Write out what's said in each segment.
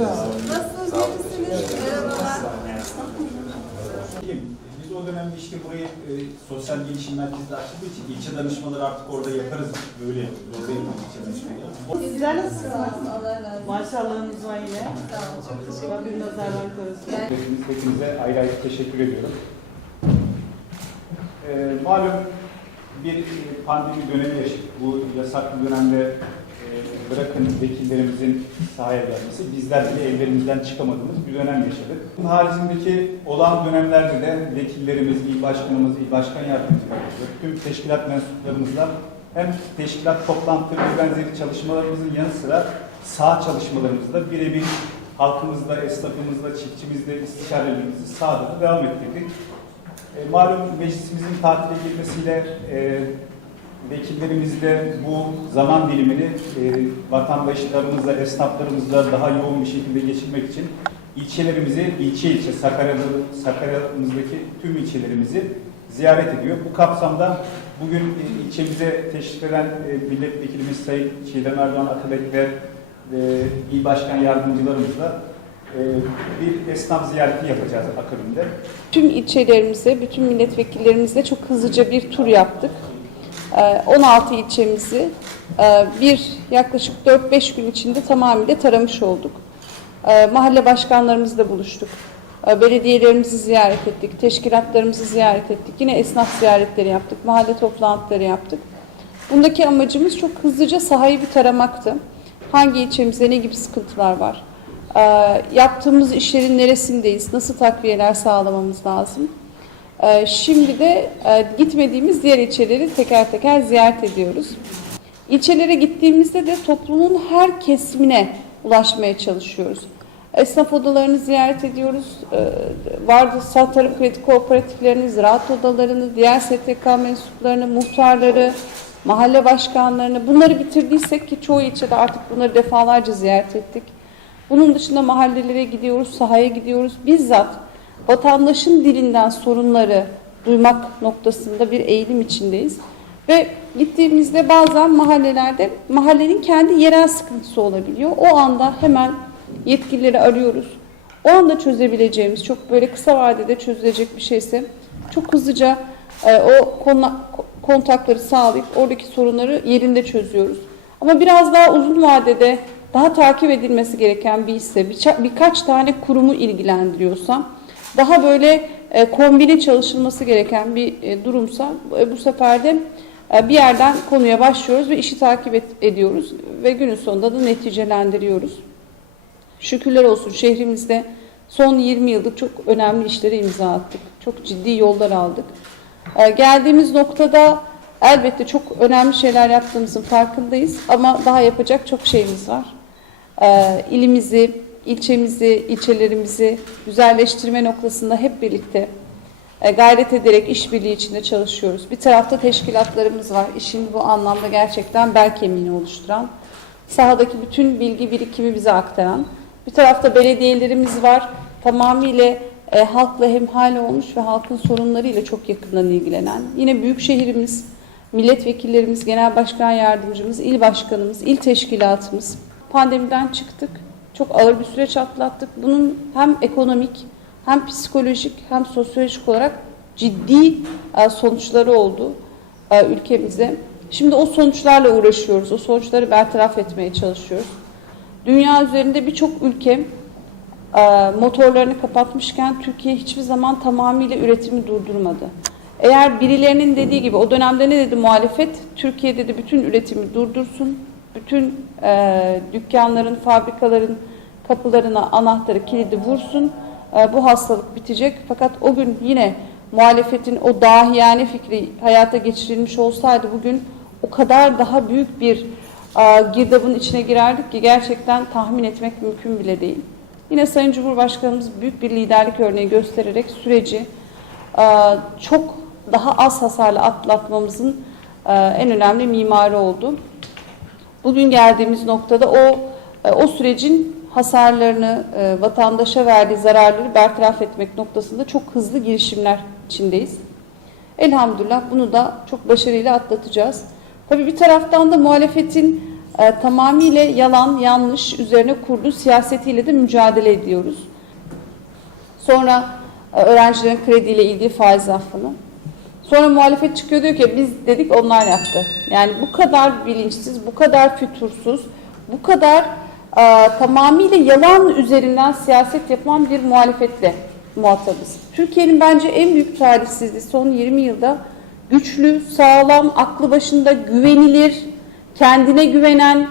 Nasılsınız? Merhabalar. Biz o dönemde işte burayı e, sosyal gelişim merkezi açtığı için ilçe danışmaları artık orada yaparız. Böyle yapıyoruz. Orada yapıyoruz ilçe danışmayı. Sizler nasılsınız? Allah razı olsun. Maşallahınız var yine. Sağ olun. Çok teşekkür Rabbim ederim. nazarlar korusun. Hepiniz, hepinize ayrı ayrı teşekkür ediyorum. Ee, malum bir pandemi dönemi yaşadık. Bu yasaklı dönemde e, bırakın vekillerimizin sahaya gelmesi, bizler bile evlerimizden çıkamadığımız bir dönem yaşadık. Bunun haricindeki olan dönemlerde de vekillerimiz, il başkanımız, il başkan yardımcılarımız, tüm teşkilat mensuplarımızla hem teşkilat toplantı ve benzeri çalışmalarımızın yanı sıra saha çalışmalarımızda birebir halkımızla, esnafımızla, çiftçimizle istişarelerimizi sahada da devam ettirdik. E, malum meclisimizin tatile girmesiyle e, vekillerimiz de bu zaman dilimini e, vatandaşlarımızla, esnaflarımızla daha yoğun bir şekilde geçirmek için ilçelerimizi, ilçe ilçe Sakarya'da, Sakarya'mızdaki tüm ilçelerimizi ziyaret ediyor. Bu kapsamda bugün e, ilçemize teşrif eden e, milletvekilimiz Sayın Çiğdem Erdoğan Atabek ve e, il başkan yardımcılarımızla e, bir esnaf ziyareti yapacağız akabinde. Tüm ilçelerimize, bütün milletvekillerimizle çok hızlıca bir tur yaptık. Ee, 16 ilçemizi e, bir yaklaşık 4-5 gün içinde tamamıyla taramış olduk. Ee, Mahalle başkanlarımızla buluştuk. Ee, Belediyelerimizi ziyaret ettik, teşkilatlarımızı ziyaret ettik. Yine esnaf ziyaretleri yaptık, mahalle toplantıları yaptık. Bundaki amacımız çok hızlıca sahayı bir taramaktı. Hangi ilçemizde ne gibi sıkıntılar var? Ee, yaptığımız işlerin neresindeyiz? Nasıl takviyeler sağlamamız lazım? Ee, şimdi de e, gitmediğimiz diğer ilçeleri teker teker ziyaret ediyoruz. İlçelere gittiğimizde de toplumun her kesimine ulaşmaya çalışıyoruz. Esnaf odalarını ziyaret ediyoruz. Ee, vardı sağ tarım kredi kooperatiflerini, ziraat odalarını, diğer STK mensuplarını, muhtarları, mahalle başkanlarını bunları bitirdiysek ki çoğu ilçede artık bunları defalarca ziyaret ettik. Bunun dışında mahallelere gidiyoruz, sahaya gidiyoruz. Bizzat vatandaşın dilinden sorunları duymak noktasında bir eğilim içindeyiz. Ve gittiğimizde bazen mahallelerde mahallenin kendi yerel sıkıntısı olabiliyor. O anda hemen yetkilileri arıyoruz. O anda çözebileceğimiz, çok böyle kısa vadede çözülecek bir şeyse çok hızlıca e, o konu- kontakları sağlayıp oradaki sorunları yerinde çözüyoruz. Ama biraz daha uzun vadede daha takip edilmesi gereken bir ise birkaç tane kurumu ilgilendiriyorsam daha böyle e, kombine çalışılması gereken bir e, durumsa e, bu sefer de e, bir yerden konuya başlıyoruz ve işi takip ediyoruz ve günün sonunda da neticelendiriyoruz. Şükürler olsun şehrimizde son 20 yıldır çok önemli işlere imza attık. Çok ciddi yollar aldık. Geldiğimiz noktada elbette çok önemli şeyler yaptığımızın farkındayız ama daha yapacak çok şeyimiz var. Ee, İlimizi, ilçemizi, ilçelerimizi güzelleştirme noktasında hep birlikte e, gayret ederek işbirliği içinde çalışıyoruz. Bir tarafta teşkilatlarımız var. İşin bu anlamda gerçekten bel kemiğini oluşturan, sahadaki bütün bilgi birikimi bize aktaran. Bir tarafta belediyelerimiz var. Tamamıyla e, halkla hemhal olmuş ve halkın sorunlarıyla çok yakından ilgilenen. Yine büyük şehrimiz, milletvekillerimiz, genel başkan yardımcımız, il başkanımız, il teşkilatımız. Pandemiden çıktık. Çok ağır bir süreç atlattık. Bunun hem ekonomik hem psikolojik hem sosyolojik olarak ciddi e, sonuçları oldu e, ülkemize. Şimdi o sonuçlarla uğraşıyoruz. O sonuçları bertaraf etmeye çalışıyoruz. Dünya üzerinde birçok ülke e, motorlarını kapatmışken Türkiye hiçbir zaman tamamıyla üretimi durdurmadı. Eğer birilerinin dediği gibi o dönemde ne dedi muhalefet? Türkiye dedi bütün üretimi durdursun. Bütün e, dükkanların, fabrikaların kapılarına anahtarı, kilidi vursun. E, bu hastalık bitecek. Fakat o gün yine muhalefetin o dahiyane fikri hayata geçirilmiş olsaydı bugün o kadar daha büyük bir e, girdabın içine girerdik ki gerçekten tahmin etmek mümkün bile değil. Yine Sayın Cumhurbaşkanımız büyük bir liderlik örneği göstererek süreci e, çok daha az hasarla atlatmamızın e, en önemli mimarı oldu. Bugün geldiğimiz noktada o e, o sürecin hasarlarını, e, vatandaşa verdiği zararları bertaraf etmek noktasında çok hızlı girişimler içindeyiz. Elhamdülillah bunu da çok başarıyla atlatacağız. Tabii bir taraftan da muhalefetin e, tamamıyla yalan, yanlış üzerine kurduğu siyasetiyle de mücadele ediyoruz. Sonra e, öğrencilerin krediyle ilgili faiz affını. Sonra muhalefet çıkıyor diyor ki biz dedik onlar yaptı. Yani bu kadar bilinçsiz, bu kadar fütursuz, bu kadar e, tamamıyla yalan üzerinden siyaset yapan bir muhalefetle muhatabız. Türkiye'nin bence en büyük talihsizliği son 20 yılda güçlü, sağlam, aklı başında güvenilir, kendine güvenen,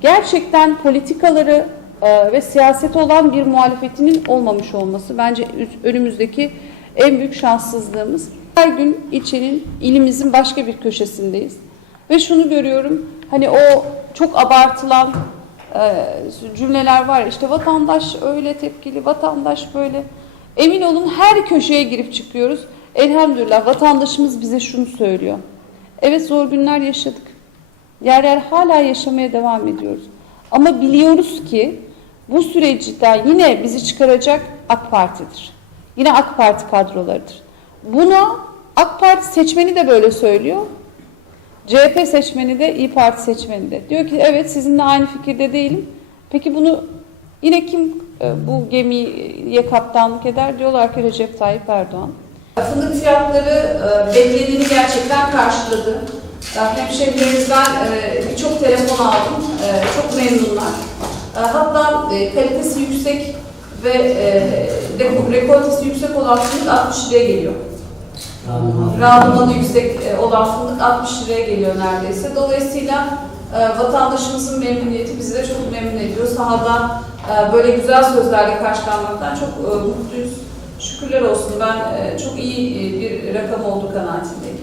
gerçekten politikaları e, ve siyaseti olan bir muhalefetinin olmamış olması bence üz- önümüzdeki en büyük şanssızlığımız. Her gün ilçenin, ilimizin başka bir köşesindeyiz. Ve şunu görüyorum, hani o çok abartılan e, cümleler var işte vatandaş öyle tepkili, vatandaş böyle. Emin olun her köşeye girip çıkıyoruz. Elhamdülillah vatandaşımız bize şunu söylüyor. Evet zor günler yaşadık. Yer yer hala yaşamaya devam ediyoruz. Ama biliyoruz ki bu süreçten yine bizi çıkaracak AK Parti'dir. Yine AK Parti kadrolarıdır. Buna AK Parti seçmeni de böyle söylüyor. CHP seçmeni de İyi Parti seçmeni de. Diyor ki evet sizinle aynı fikirde değilim. Peki bunu yine kim e, bu gemiye kaptanlık eder? Diyorlar ki Recep Tayyip Erdoğan. Fındık fiyatları e, bekleneni gerçekten karşıladı. E, Hemşehrilerimizden birçok telefon aldım. Çok memnunlar. Hatta kalitesi yüksek ve rekoltesi yüksek olan fındık 60 liraya geliyor. Randımanı yüksek e, olan fındık 60 liraya geliyor neredeyse. Dolayısıyla e, vatandaşımızın memnuniyeti bizi de çok memnun ediyor. Sahada e, böyle güzel sözlerle karşılanmaktan çok mutluyuz. Şükürler olsun ben çok iyi bir rakam olduğu kanaatindeyim.